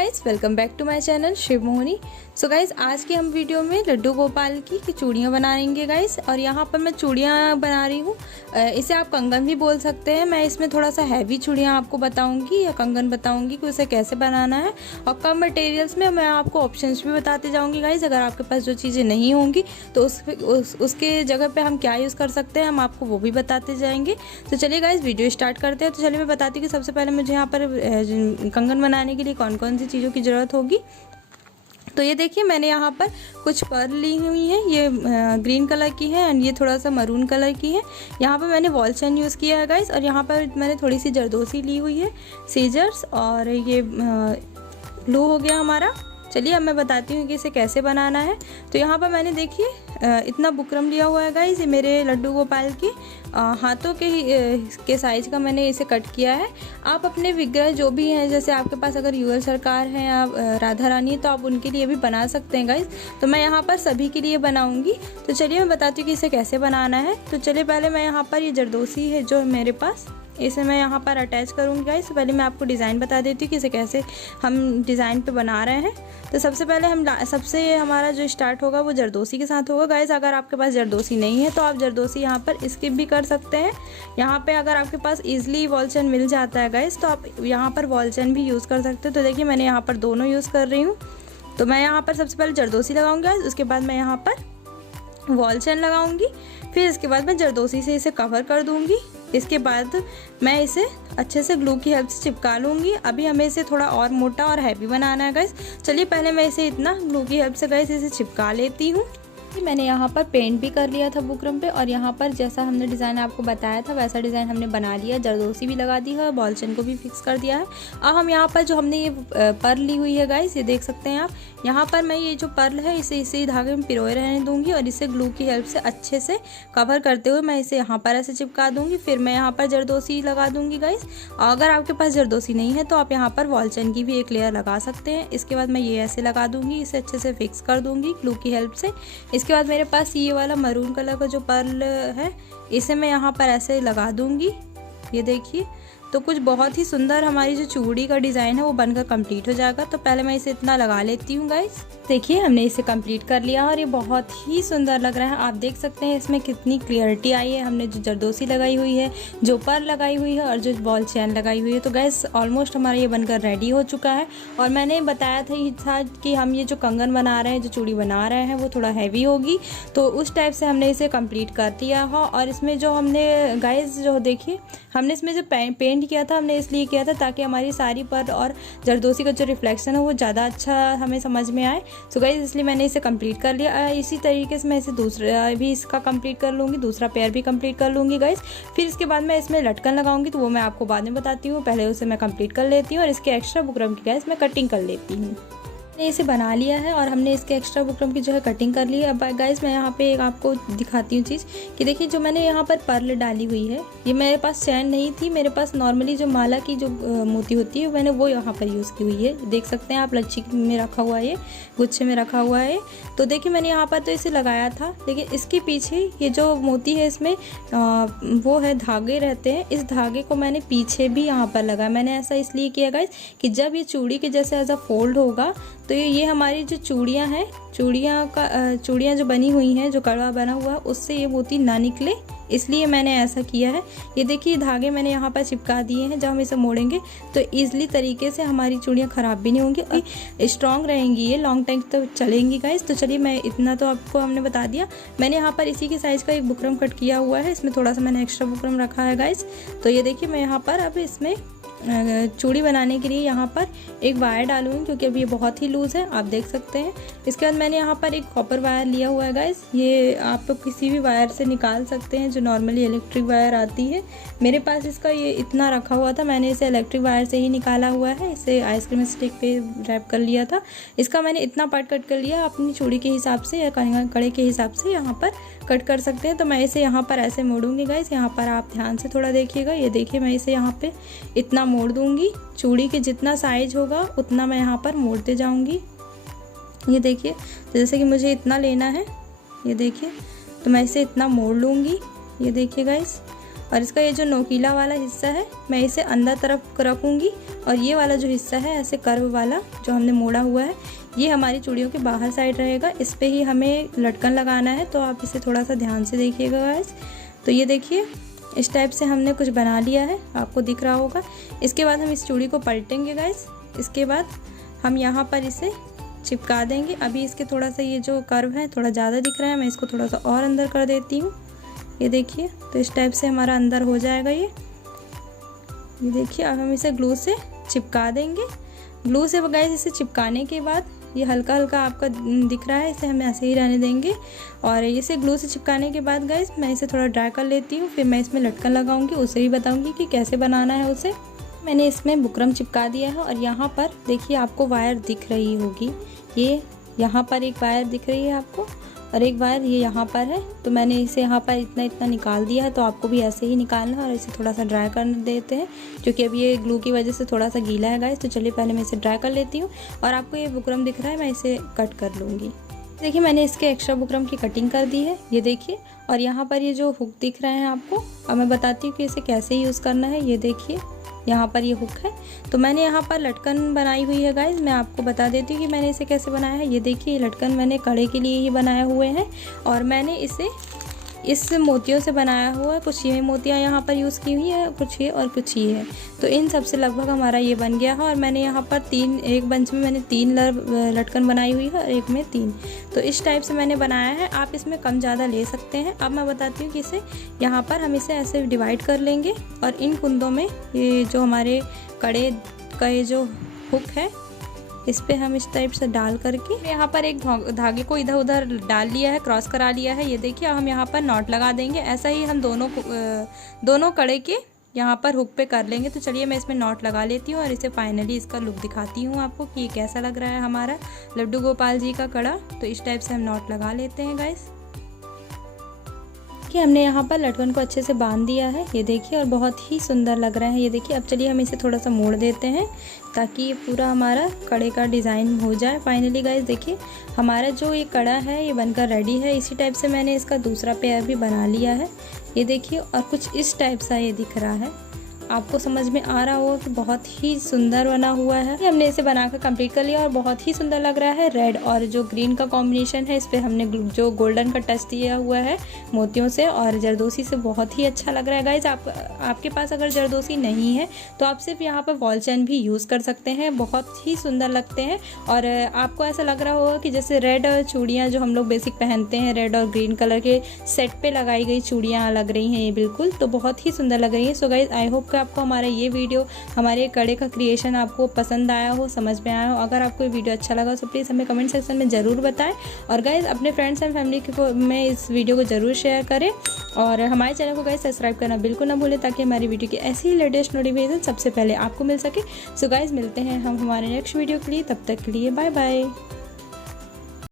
Guys, welcome back to my channel Shiv Mohini. So guys, आज की हम वीडियो में लड्डू गोपाल की चूड़ियाँ बनाएंगे गाइज। और यहाँ पर मैं चूड़ियाँ बना रही हूँ, इसे आप कंगन भी बोल सकते हैं। मैं इसमें थोड़ा सा हैवी चूड़ियाँ आपको बताऊँगी या कंगन बताऊँगी कि उसे कैसे बनाना है। और कम मटेरियल्स में मैं आपको ऑप्शंस भी बताते जाऊँगी गाइज। अगर आपके पास जो चीज़ें नहीं होंगी तो उसके जगह पर हम क्या यूज़ कर सकते हैं, हम आपको वो भी बताते जाएंगे। तो चलिए गाइज, वीडियो स्टार्ट करते हैं। तो चलिए मैं बताती हूँ कि सबसे पहले मुझे यहाँ पर कंगन बनाने के लिए कौन कौन सी चीज़ों की ज़रूरत होगी। तो ये देखिए, मैंने यहाँ पर कुछ पर्ल ली हुई है। ये ग्रीन कलर की है एंड ये थोड़ा सा मरून कलर की है। यहाँ पर मैंने वॉल चेन यूज़ किया है गाइस। और यहाँ पर मैंने थोड़ी सी जरदोसी ली हुई है, सीजर्स, और ये ग्लू हो गया हमारा। चलिए अब मैं बताती हूँ कि इसे कैसे बनाना है। तो यहाँ पर मैंने देखिए इतना बुकरम लिया हुआ है गाइस। ये मेरे लड्डू गोपाल की हाथों के साइज का मैंने इसे कट किया है। आप अपने विग्रह जो भी हैं, जैसे आपके पास अगर यूएल सरकार है या राधा रानी, तो आप उनके लिए भी बना सकते हैं गाइस। तो मैं यहाँ पर सभी के लिए बनाऊँगी। तो चलिए मैं बताती हूँ कि इसे कैसे बनाना है। तो चलिए पहले मैं यहाँ पर ये जरदोसी है जो मेरे पास, इसे मैं यहाँ पर अटैच करूँगी गाइस। तो पहले मैं आपको डिज़ाइन बता देती हूँ कि इसे कैसे हम डिज़ाइन पे बना रहे हैं। तो सबसे पहले सबसे हमारा जो स्टार्ट होगा वो जरदोसी के साथ होगा गाइस। अगर आपके पास जरदोसी नहीं है तो आप जरदोसी यहाँ पर स्किप भी कर सकते हैं। यहाँ पे अगर आपके पास ईजिली वॉल चेन मिल जाता है गाइस, तो आप यहाँ पर वॉल चेन भी यूज़ कर सकते हो। तो देखिए, मैंने यहाँ पर दोनों यूज़ कर रही हूँ। तो मैं यहाँ पर सबसे पहले जरदोसी लगाऊंगी गाइस, उसके बाद मैं यहाँ पर वॉल चेन लगाऊंगी, फिर इसके बाद मैं जरदोसी से इसे कवर कर दूंगी। इसके बाद मैं इसे अच्छे से ग्लू की हेल्प से चिपका लूँगी। अभी हमें इसे थोड़ा और मोटा और हैवी बनाना है गाइस। चलिए पहले मैं इसे इतना ग्लू की हेल्प से गाइस इसे चिपका लेती हूँ। मैंने यहाँ पर पेंट भी कर लिया था बुकरम पे, और यहाँ पर जैसा हमने डिज़ाइन आपको बताया था वैसा डिज़ाइन हमने बना लिया। जरदोसी भी लगा दी है और बॉल चेन को भी फिक्स कर दिया है। अब हम यहाँ पर जो हमने ये पर्ल ली हुई है गाइस, ये देख सकते हैं आप। यहाँ पर मैं ये जो पर्ल है इसे इसी धागे में पिरोए रहने दूंगी और इसे ग्लू की हेल्प से अच्छे से कवर करते हुए मैं इसे यहाँ पर ऐसे चिपका दूंगी। फिर मैं यहाँ पर जरदोसी लगा दूंगी गाइस। अगर आपके पास जरदोसी नहीं है तो आप यहाँ पर वॉल चेन की भी एक लेयर लगा सकते हैं। इसके बाद मैं ये ऐसे लगा दूंगी, इसे अच्छे से फिक्स कर दूंगी ग्लू की हेल्प से। इसके बाद मेरे पास ये वाला मरून कलर का जो पर्ल है, इसे मैं यहाँ पर ऐसे लगा दूंगी। ये देखिए, तो कुछ बहुत ही सुंदर हमारी जो चूड़ी का डिज़ाइन है वो बनकर कंप्लीट हो जाएगा। तो पहले मैं इसे इतना लगा लेती हूँ गाइस। देखिए, हमने इसे कंप्लीट कर लिया और ये बहुत ही सुंदर लग रहा है। आप देख सकते हैं इसमें कितनी क्लियरिटी आई है। हमने जो जरदोसी लगाई हुई है, जो पर्ल लगाई हुई है और जो बॉल चेन लगाई हुई है। तो गाइस, ऑलमोस्ट हमारा ये बनकर रेडी हो चुका है। और मैंने बताया था कि हम ये जो कंगन बना रहे हैं, जो चूड़ी बना रहे हैं, वो थोड़ा हैवी होगी। तो उस टाइप से हमने इसे कंप्लीट कर दिया हो। और इसमें जो हमने गाइस जो देखिए, हमने इसमें जो पेंट किया था, हमने इसलिए किया था ताकि हमारी सारी पर्ल और जरदोसी का जो रिफ्लेक्शन है वो ज़्यादा अच्छा हमें समझ में आए। सो गाइस, इसलिए मैंने इसे कंप्लीट कर लिया। इसी तरीके से मैं इसे दूसरा भी इसका कंप्लीट कर लूँगी, दूसरा पेयर भी कंप्लीट कर लूँगी गाइस। फिर इसके बाद मैं इसमें लटकन लगाऊंगी, तो वो मैं आपको बाद में बताती हूँ। पहले उसे मैं कंप्लीट कर लेती हूँ और इसके एक्स्ट्रा बुकरम की गाइस मैं कटिंग कर लेती हूँ। इसे बना लिया है और हमने इसके एक्स्ट्रा बुकरम की जो है कटिंग कर ली है। अब गाइस, मैं यहाँ पे एक आपको दिखाती हूँ चीज़ कि देखिए, जो मैंने यहाँ पर पर्ल डाली हुई है, ये मेरे पास चैन नहीं थी। मेरे पास नॉर्मली जो माला की जो मोती होती है मैंने वो यहाँ पर यूज़ की हुई है। देख सकते हैं आप, लच्छी में रखा हुआ है, ये गुच्छे में रखा हुआ है। तो देखिए, मैंने यहाँ पर तो इसे लगाया था, लेकिन इसके पीछे ये जो मोती है इसमें वो है, धागे रहते हैं। इस धागे को मैंने पीछे भी यहाँ पर लगाया। मैंने ऐसा इसलिए किया गाइस कि जब ये चूड़ी के जैसे एज अ फोल्ड होगा तो ये हमारी जो चूड़ियाँ हैं, चूड़ियाँ जो बनी हुई हैं, जो कड़वा बना हुआ है, उससे ये मोती ना निकले, इसलिए मैंने ऐसा किया है। ये देखिए, धागे मैंने यहाँ पर चिपका दिए हैं। जब हम इसे मोड़ेंगे तो ईजिली तरीके से हमारी चूड़ियाँ ख़राब भी नहीं होंगी और स्ट्रॉन्ग रहेंगी, ये लॉन्ग टाइम तक चलेंगी गाइस। तो चलिए, मैं इतना तो आपको हमने बता दिया। मैंने यहाँ पर इसी के साइज़ का एक बुकरम कट किया हुआ है। इसमें थोड़ा सा मैंने एक्स्ट्रा बुकरम रखा है गाइस। तो ये देखिए, मैं यहाँ पर अब इसमें चूड़ी बनाने के लिए यहाँ पर एक वायर डालूंगी, क्योंकि अभी ये बहुत ही लूज़ है, आप देख सकते हैं। इसके बाद मैंने यहाँ पर एक कॉपर वायर लिया हुआ है गाइस। ये आप किसी भी वायर से निकाल सकते हैं, जो नॉर्मली इलेक्ट्रिक वायर आती है। मेरे पास इसका ये इतना रखा हुआ था, मैंने इसे इलेक्ट्रिक वायर से ही निकाला हुआ है। इसे आइसक्रीम स्टिक पे रैप कर लिया था। इसका मैंने इतना पार्ट कट कर लिया, अपनी चूड़ी के हिसाब से या कड़े के हिसाब से यहाँ पर कट कर सकते हैं। तो मैं इसे यहाँ पर ऐसे मोड़ूंगी गाइस। यहाँ पर आप ध्यान से थोड़ा देखिएगा। ये देखिए, मैं इसे यहाँ पे इतना मोड़ दूंगी। चूड़ी के जितना साइज होगा उतना मैं यहाँ पर मोड़ते जाऊंगी। ये देखिए, तो जैसे कि मुझे इतना लेना है, ये देखिए, तो मैं इसे इतना मोड़ लूँगी। ये देखिए गाइस, और इसका ये जो नोकीला वाला हिस्सा है मैं इसे अंदर तरफ रखूँगी और ये वाला जो हिस्सा है ऐसे कर्व वाला जो हमने मोड़ा हुआ है ये हमारी चूड़ियों के बाहर साइड रहेगा। इस पर ही हमें लटकन लगाना है, तो आप इसे थोड़ा सा ध्यान से देखिएगा गाइस। तो ये देखिए इस टाइप से हमने कुछ बना लिया है, आपको दिख रहा होगा। इसके बाद हम इस चूड़ी को पलटेंगे गाइस। इसके बाद हम यहाँ पर इसे चिपका देंगे। अभी इसके थोड़ा सा ये जो कर्व है थोड़ा ज़्यादा दिख रहा है, मैं इसको थोड़ा सा और अंदर कर देती हूँ। ये देखिए तो इस टाइप से हमारा अंदर हो जाएगा ये देखिए। अब हम इसे ग्लू से चिपका देंगे। ग्लू से गाइस इसे चिपकाने के बाद ये हल्का हल्का आपका दिख रहा है, इसे हम ऐसे ही रहने देंगे। और इसे ग्लू से चिपकाने के बाद गाइस मैं इसे थोड़ा ड्राई कर लेती हूँ, फिर मैं इसमें लटकन लगाऊंगी, उसे ही बताऊंगी कि कैसे बनाना है उसे। मैंने इसमें बुकरम चिपका दिया है और यहाँ पर देखिए आपको वायर दिख रही होगी, ये यहाँ पर एक वायर दिख रही है आपको और एक वायर ये यहाँ पर है। तो मैंने इसे यहाँ पर इतना निकाल दिया है, तो आपको भी ऐसे ही निकालना है और इसे थोड़ा सा ड्राई कर देते हैं, क्योंकि अभी ये ग्लू की वजह से थोड़ा सा गीला है गाइस। तो चलिए पहले मैं इसे ड्राई कर लेती हूँ और आपको ये बुकरम दिख रहा है, मैं इसे कट कर लूँगी। देखिए मैंने इसके एक्स्ट्रा बुकरम की कटिंग कर दी है, ये देखिए। और यहाँ पर ये जो हुक दिख रहे हैं आपको, अब मैं बताती हूँ कि इसे कैसे यूज़ करना है। ये देखिए यहाँ पर ये हुक है, तो मैंने यहाँ पर लटकन बनाई हुई है गाइस। मैं आपको बता देती हूँ कि मैंने इसे कैसे बनाया है। ये देखिए लटकन मैंने कड़े के लिए ही बनाए हुए हैं और मैंने इसे इस मोतियों से बनाया हुआ है। कुछ ये मोतियाँ यहाँ पर यूज़ की हुई है, कुछ ये और कुछ ये है। तो इन सब से लगभग हमारा ये बन गया है। और मैंने यहाँ पर एक बंच में मैंने 3 लटकन बनाई हुई है और एक में 3। तो इस टाइप से मैंने बनाया है, आप इसमें कम ज़्यादा ले सकते हैं। अब मैं बताती हूँ कि इसे यहाँ पर हम इसे ऐसे डिवाइड कर लेंगे और इन कुंदों में ये जो हमारे कड़े का ये जो हुक है इस पे हम इस टाइप से डाल करके यहाँ पर एक धागे को इधर उधर डाल लिया है, क्रॉस करा लिया है। ये देखिए हम यहाँ पर नॉट लगा देंगे। ऐसा ही हम दोनों कड़े के यहाँ पर हुक पे कर लेंगे। तो चलिए मैं इसमें नॉट लगा लेती हूँ और इसे फाइनली इसका लुक दिखाती हूँ आपको कि ये कैसा लग रहा है हमारा लड्डू गोपाल जी का कड़ा। तो इस टाइप से हम नॉट लगा लेते हैं गाइस। कि हमने यहाँ पर लटकन को अच्छे से बांध दिया है, ये देखिए, और बहुत ही सुंदर लग रहा है। ये देखिए अब चलिए हम इसे थोड़ा सा मोड़ देते हैं ताकि ये पूरा हमारा कड़े का डिज़ाइन हो जाए। फाइनली गाइस देखिए हमारा जो ये कड़ा है ये बनकर रेडी है। इसी टाइप से मैंने इसका दूसरा पेयर भी बना लिया है, ये देखिए, और कुछ इस टाइप सा ये दिख रहा है। आपको समझ में आ रहा होगा कि बहुत ही सुंदर बना हुआ है। हमने इसे बनाकर कंप्लीट कर लिया और बहुत ही सुंदर लग रहा है। रेड और जो ग्रीन का कॉम्बिनेशन है, इस पे हमने जो गोल्डन का टच दिया हुआ है मोतियों से और जरदोसी से, बहुत ही अच्छा लग रहा है गाइज। आपके पास अगर जरदोसी नहीं है तो आप सिर्फ यहाँ पर वॉल चैन भी यूज़ कर सकते हैं, बहुत ही सुंदर लगते हैं। और आपको ऐसा लग रहा होगा कि जैसे रेड चूड़ियाँ जो हम लोग बेसिक पहनते हैं, रेड और ग्रीन कलर के सेट पे लगाई गई चूड़ियाँ लग रही हैं ये बिल्कुल, तो बहुत ही सुंदर लग रही है। सो गाइज आई होप आपको हमारा ये वीडियो, हमारे कड़े का क्रिएशन आपको पसंद आया हो, समझ में आया हो। अगर आपको ये वीडियो अच्छा लगा तो प्लीज़ हमें कमेंट सेक्शन में ज़रूर बताएं और गाइज अपने फ्रेंड्स एंड फैमिली में इस वीडियो को ज़रूर शेयर करें और हमारे चैनल को गाइज सब्सक्राइब करना बिल्कुल ना भूलें ताकि हमारी वीडियो की ऐसी ही लेटेस्ट नोटिफिकेशन सबसे पहले आपको मिल सके। सो गाइज मिलते हैं हम हमारे नेक्स्ट वीडियो के लिए, तब तक के लिए बाय बाय।